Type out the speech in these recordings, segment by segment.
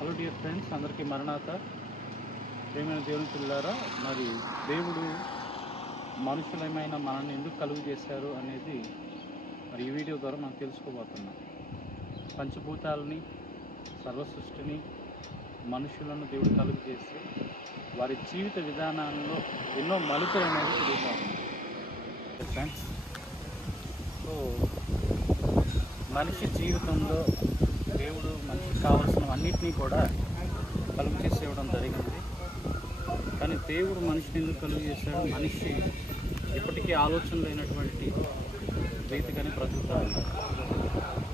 Hello dear friends, అందరికీ మరణాత. ప్రేమైన దేవుని పిల్లారా, మరి దేవుడు మనుషులమైన మనల్ని ఎందుకు కలుగు చేశారు అనేది మరి ఈ వీడియో ద్వారా మనం తెలుసుకోబోతున్నాం. పంచభూతాలని, సర్వసృష్టిని, మనుషులను దేవుడు కలుగు చేసి వారి జీవిత విధానాల్లో ఎన్నో మలుపులు అనేవి తిరుగుతూ ఉన్నాయి ఫ్రెండ్స్. సో మనిషి జీవితంలో దేవుడు మనిషికి కావాల్సినవన్నిటినీ కూడా కలుగు చేసి ఇవ్వడం జరిగింది. కానీ దేవుడు మనిషిని ఎందుకు కలుగు చేశాడు? మనిషి ఇప్పటికీ ఆలోచన లేనటువంటి రీతిగానే బ్రతుకుతూ ఉన్నారు.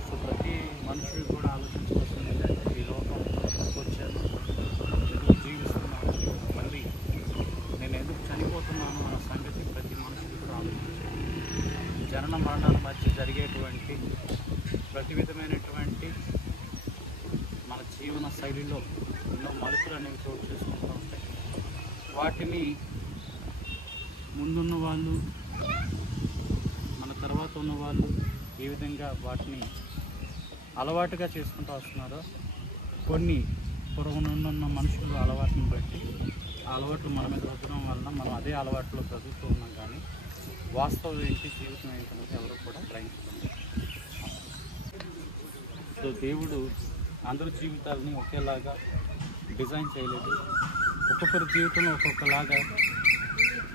సో ప్రతి మనుషుడు కూడా ఆలోచించవలసింది, ఈ లోకం ఎందుకు వచ్చాను, ఎందుకు జీవిస్తున్నాను, మళ్ళీ నేను ఎందుకు చనిపోతున్నాను అన్న సంగతి ప్రతి మనుషుడు కూడా ఆలోచించాలి. జనన మరణాల మధ్య జరిగేటువంటి ప్రతి విధమైనటువంటి మన జీవన శైలిలో ఎన్నో మలుపులు అనేవి చోటు చేసుకుంటూ ఉంటాయి. వాటిని ముందున్న వాళ్ళు, మన తర్వాత ఉన్న వాళ్ళు ఏ విధంగా వాటిని అలవాటుగా చేసుకుంటూ వస్తున్నారో, కొన్ని పూర్వనున్న మనుషులు అలవాటుని బట్టి ఆ అలవాట్లు మన మీద రుద్దడం వలన మనం అదే అలవాట్లో చదువుతూ ఉన్నాం. కానీ వాస్తవం ఏంటి, జీవితం ఏంటనేది ఎవరు కూడా గ్రహించుకోండి. సో దేవుడు అందరి జీవితాలని ఒకేలాగా డిజైన్ చేయలేదు. ఒక్కొక్కరి జీవితంలో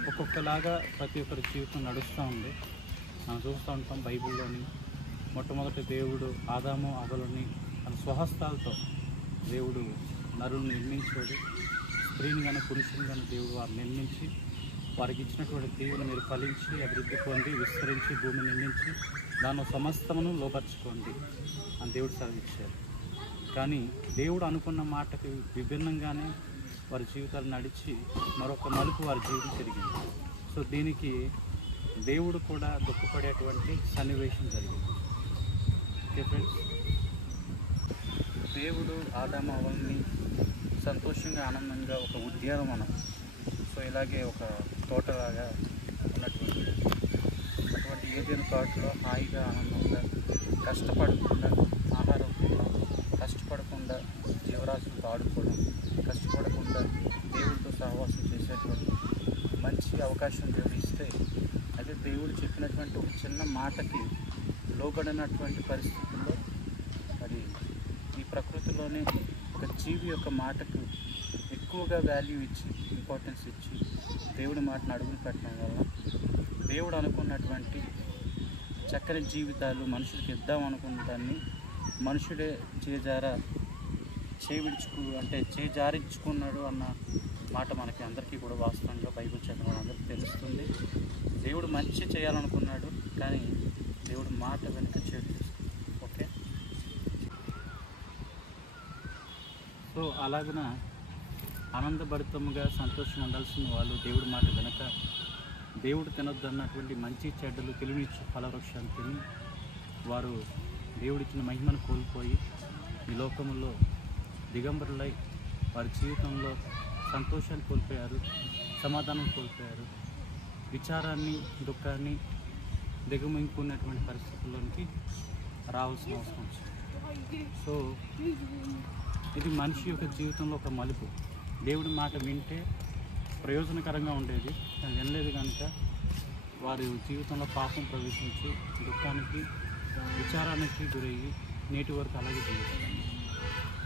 ఒక్కొక్కలాగా ప్రతి ఒక్కరి జీవితం నడుస్తూ ఉంది. మనం చూస్తూ ఉంటాం బైబిల్లోని. మొట్టమొదటి దేవుడు ఆదాము అవ్వలని తన స్వహస్తాలతో దేవుడు నరుని నిర్మించాడు. స్త్రీని కానీ పురుషుని కానీ దేవుడు వారు నిర్మించి వారికి ఇచ్చినటువంటి దేవుని మీరు ఫలించి అభివృద్ధి పొంది విస్తరించి భూమిని నిర్మించి దాని సమస్తమును లోపరుచుకోండి అని దేవుడు సెలవిచ్చారు. కానీ దేవుడు అనుకున్న మాటకి విభిన్నంగానే వారి జీవితాలు నడిచి మరొక మలుపు వారి జీవితం తిరిగింది. సో దీనికి దేవుడు కూడా దుఃఖపడేటువంటి సన్నివేశం జరిగింది. ఓకే ఫ్రెండ్స్, దేవుడు ఆదాము అవ్వని సంతోషంగా ఆనందంగా ఒక ఉద్యానవనం, సో ఇలాగే ఒక తోటలాగా ఉన్నటువంటి అటువంటి ఏదైనా తోటలో హాయిగా ఆనందంగా కష్టపడకుండా ఆహారం తినడం, కష్టపడకుండా జీవరాశులతో ఆడుకోవడం, కష్టపడకుండా దేవుడితో సహవాసం చేసేటువంటి మంచి అవకాశం దేవుడు ఇస్తే, అయితే దేవుడు చెప్పినటువంటి ఒక చిన్న మాటకి లోబడినటువంటి పరిస్థితుల్లో మరి ఈ ప్రకృతిలోనే ఒక జీవి యొక్క మాటకు ఎక్కువగా వాల్యూ ఇచ్చి ఇంపార్టెన్స్ ఇచ్చి దేవుడి మాటను అడుగులు పెట్టడం వల్ల దేవుడు అనుకున్నటువంటి చక్కని జీవితాలు మనుషులకి ఇద్దాం అనుకున్న దాన్ని మనుషుడే చేజారించుకున్నాడు అన్న మాట మనకి అందరికీ కూడా వాస్తవంగా బైబిల్ చదివిన అందరికీ తెలుస్తుంది. దేవుడు మంచి చేయాలనుకున్నాడు, కానీ దేవుడు మాట వెనుక చెడు. ఓకే, సో అలాగున ఆనందభరితంగా సంతోషం ఉండాల్సిన వాళ్ళు దేవుడి మాట వెనక దేవుడు తినొద్దన్నటువంటి మంచి చెడ్డలు తెలివినిచ్చు ఫలవృక్షాలు తిని వారు దేవుడిచ్చిన మహిమను కోల్పోయి ఈ లోకంలో దిగంబరులై వారి జీవితంలో సంతోషాన్ని కోల్పోయారు, సమాధానం కోల్పోయారు, విచారాన్ని దుఃఖాన్ని దిగమింగుకున్నటువంటి పరిస్థితుల్లోనికి రావాల్సిన అవసరం వచ్చింది. సో ఇది మనిషి యొక్క జీవితంలో ఒక మలుపు. దేవుడి మాట వింటే ప్రయోజనకరంగా ఉండేది, కానీ వినలేదు కనుక వారి జీవితంలో పాపం ప్రవేశించి దుఃఖానికి విచారానికి గురయ్యి నేటి వరకు అలాగే జీవిస్తారు.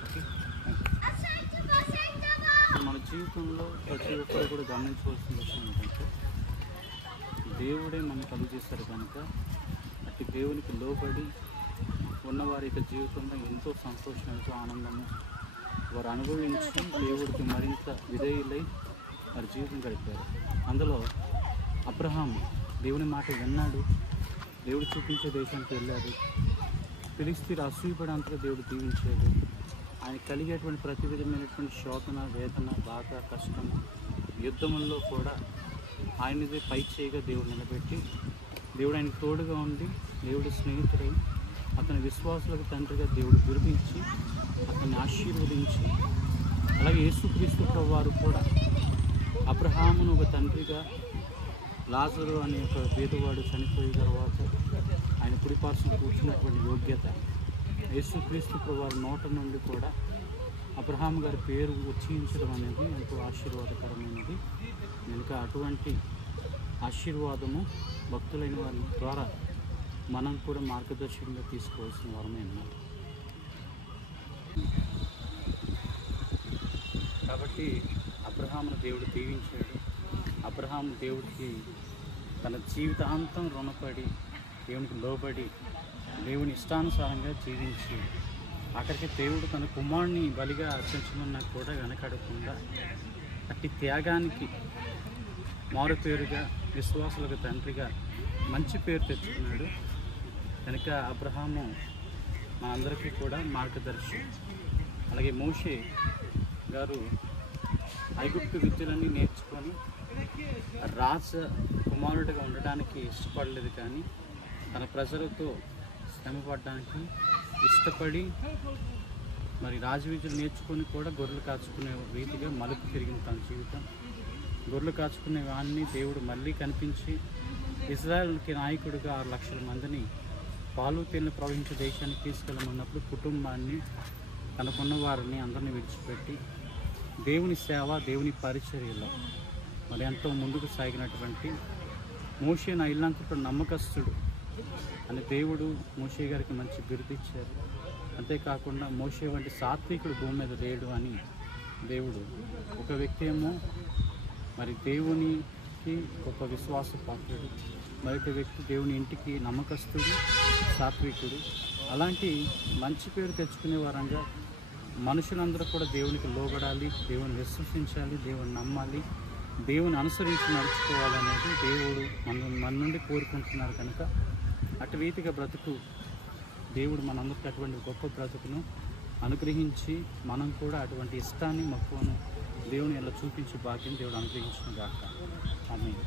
ఓకే, మన జీవితంలో ప్రతి ఒక్కరు కూడా గమనించవలసిన విషయం ఏంటంటే, దేవుడే మనం కలుగు చేశారు కనుక అట్టి దేవునికి లోబడి ఉన్నవారి యొక్క జీవితంలో ఎంతో సంతోషం, ఎంతో ఆనందము వారు అనుభవించి దేవుడికి మరింత విధేయులై వారి జీవితం గడిపారు. అందులో అబ్రహాం దేవుని మాట విన్నాడు, దేవుడు చూపించే దేశానికి వెళ్ళాడు, ఫిలిస్తీయులు అసూయపడేంతగా దేవుడు దీవించాడు. ఆయన కలిగేటువంటి ప్రతి విధమైనటువంటి శోధన, వేదన, బాధ, కష్టము, యుద్ధముల్లో కూడా ఆయనదే పై చేయగా దేవుడు నిలబెట్టి దేవుడు ఆయనకు తోడుగా ఉండి దేవుడి స్నేహితుడై అతని విశ్వాసులకు తండ్రిగా దేవుడు గుర్తించి అతన్ని ఆశీర్వదించి, అలాగే యేసుక్రీస్తు ప్రభువారు కూడా అబ్రహామును ఒక తండ్రిగా, లాజరు అనే ఒక పేదవాడు చనిపోయిన తర్వాత ఆయన కుడిపార్శ్వం కూర్చున్నటువంటి యోగ్యత యేసుక్రీస్తు ప్రభువారి నోట నుండి కూడా అబ్రహాం గారి పేరు ఉచ్చరించడం అనేది ఎంతో ఆశీర్వాదకరమైనది. కనుక అటువంటి ఆశీర్వాదము భక్తులైన వారి ద్వారా మనం కూడా మార్గదర్శకంగా తీసుకోవాల్సిన వారమే అన్నమాట. కాబట్టి అబ్రహామును దేవుడు దీవించాడు. అబ్రహాము దేవుడికి తన జీవితాంతం రుణపడి, దేవునికి లోబడి, దేవుని ఇష్టానుసారంగా జీవించి, అక్కడికి దేవుడు తన కుమారుని బలిగా అర్పించమన్నా కూడా వెనకడకుండా అట్టి త్యాగానికి మారు పేరుగా, విశ్వాసులకు తండ్రిగా మంచి పేరు తెచ్చుకున్నాడు. కనుక అబ్రహాము మనందరికీ కూడా మార్గదర్శి. అలాగే మోషే గారు ఐగుప్తు విద్యలన్నీ నేర్చుకొని రాజ కుమారుడిగా ఉండడానికి ఇష్టపడలేదు, కానీ తన ప్రజలతో శ్రమపడడానికి ఇష్టపడి మరి రాజు విద్యలు నేర్చుకొని కూడా గొర్రెలు కాచుకునే రీతిగా మలుపు తిరిగింది తన జీవితం. గొర్రెలు కాచుకునే వాడిని దేవుడు మళ్ళీ కనిపించి ఇజ్రాయెల్కి నాయకుడిగా 6 లక్షల మందిని పాలు తేనెలు ప్రవహించే దేశానికి తీసుకెళ్ళమన్నప్పుడు కుటుంబాన్ని, తనకున్న వారిని అందరినీ విడిచిపెట్టి దేవుని సేవ, దేవుని పరిచర్యలో మరి ఎంతో ముందుకు సాగినటువంటి మోషే నా ఇల్లంతటా నమ్మకస్తుడు అని దేవుడు మోషే గారికి మంచి బిరుదిచ్చారు. అంతేకాకుండా మోషే వంటి సాత్వికుడు భూమి మీద లేడు అని దేవుడు, ఒక వ్యక్తి ఏమో మరి దేవునికి గొప్ప విశ్వాస పాత్రుడు, మరొక వ్యక్తి దేవుని ఇంటికి నమ్మకస్తుడు, సాత్వికుడు. అలాంటి మంచి పేరు తెచ్చుకునే వారంగా మనుషులందరూ కూడా దేవునికి లోబడాలి, దేవుని విశ్వసించాలి, దేవుని నమ్మాలి, దేవుని అనుసరించి నడుచుకోవాలనేది దేవుడు మన నుండి కోరుకుంటున్నారు. కనుక అటు రీతిగా బ్రతుకు దేవుడు మనందరికీ అటువంటి గొప్ప బ్రతుకును అనుగ్రహించి, మనం కూడా అటువంటి ఇష్టాన్ని, మక్కువను దేవుని ఎలా చూపించి భాగ్యం దేవుడు అనుగ్రహించిన గాక. ఆమేన్.